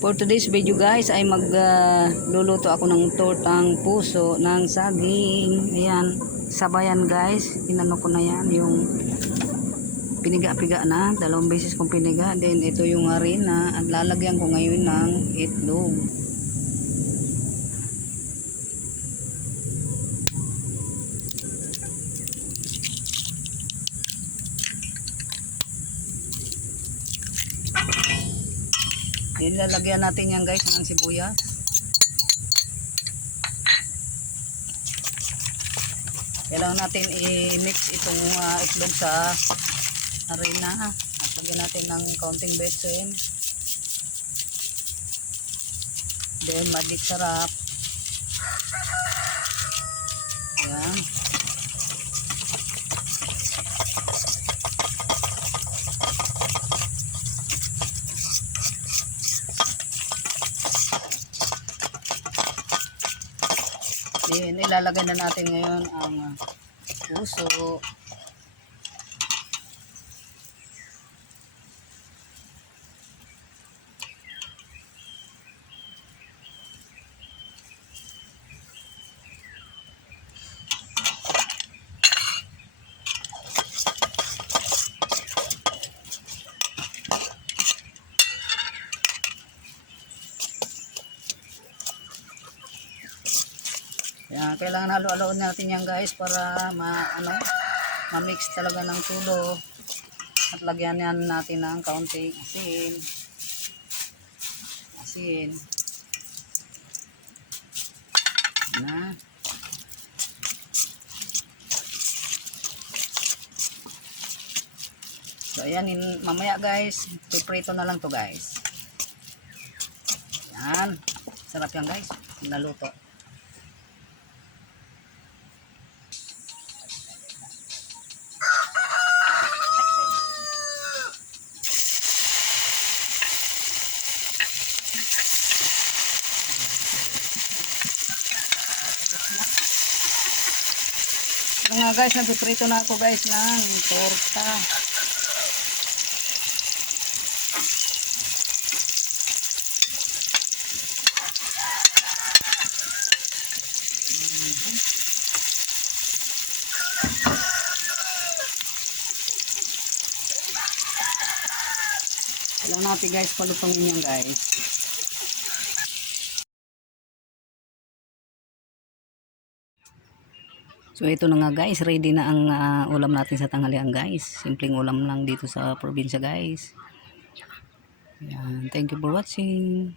For today's video guys ay magluluto ako ng tortang puso ng saging. Ayan, sabayan guys. Inano ko na yan yung piniga-piga na. 2 beses kong piniga. Then ito yung harina at lalagyan ko ngayon ng itlog. Then lalagyan natin yan guys ng sibuyas. Kailangan natin i-mix itong itlog sa harina. At lagyan natin ng kaunting betsin. Then magic sarap. Ayan. Then ilalagay na natin ngayon ang puso. Yan, kailangan halo-haloon natin yan guys para ma-mix talaga ng tulo. At lagyan yan natin ng kaunting asin. Asin. Na. So ayan, mamaya guys, piprito na lang to guys. Yan. Sarap yan guys. Naluto. So nga guys, nagpiprito na ako guys ng torta. Kailangan natin guys palutongin yan guys. So ito na nga guys, ready na ang ulam natin sa tanghalian guys. Simpleng ulam lang dito sa probinsya guys. Ayan, thank you for watching.